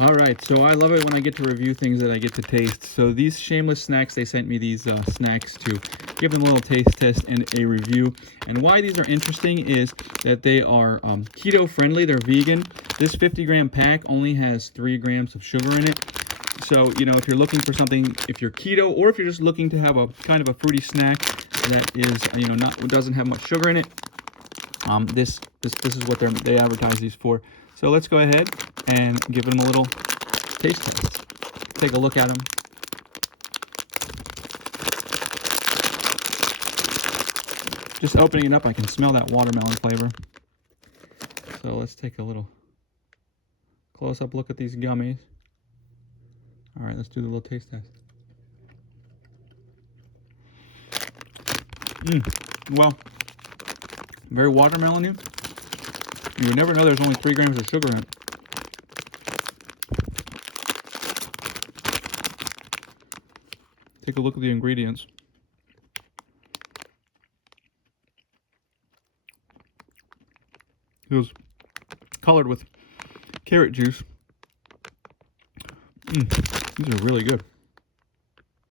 All right, so I love it when I get to review things that I get to taste. So these Shameless snacks, they sent me these snacks to give them a little taste test and a review. And why these are interesting is that they are keto friendly, they're vegan. This 50-gram pack only has 3 grams of sugar in it. So, you know, if you're looking for something, if you're keto, or if you're just looking to have a kind of a fruity snack that is, you know, doesn't have much sugar in it, this is what they advertise these for. So let's go ahead and give them a little taste test. Take a look at them. Just opening it up, I can smell that watermelon flavor. So let's take a little close-up look at these gummies. All right, let's do the little taste test. Well, very watermelony. You would never know there's only 3 grams of sugar in it. Take a look at the ingredients. It was colored with carrot juice. These are really good.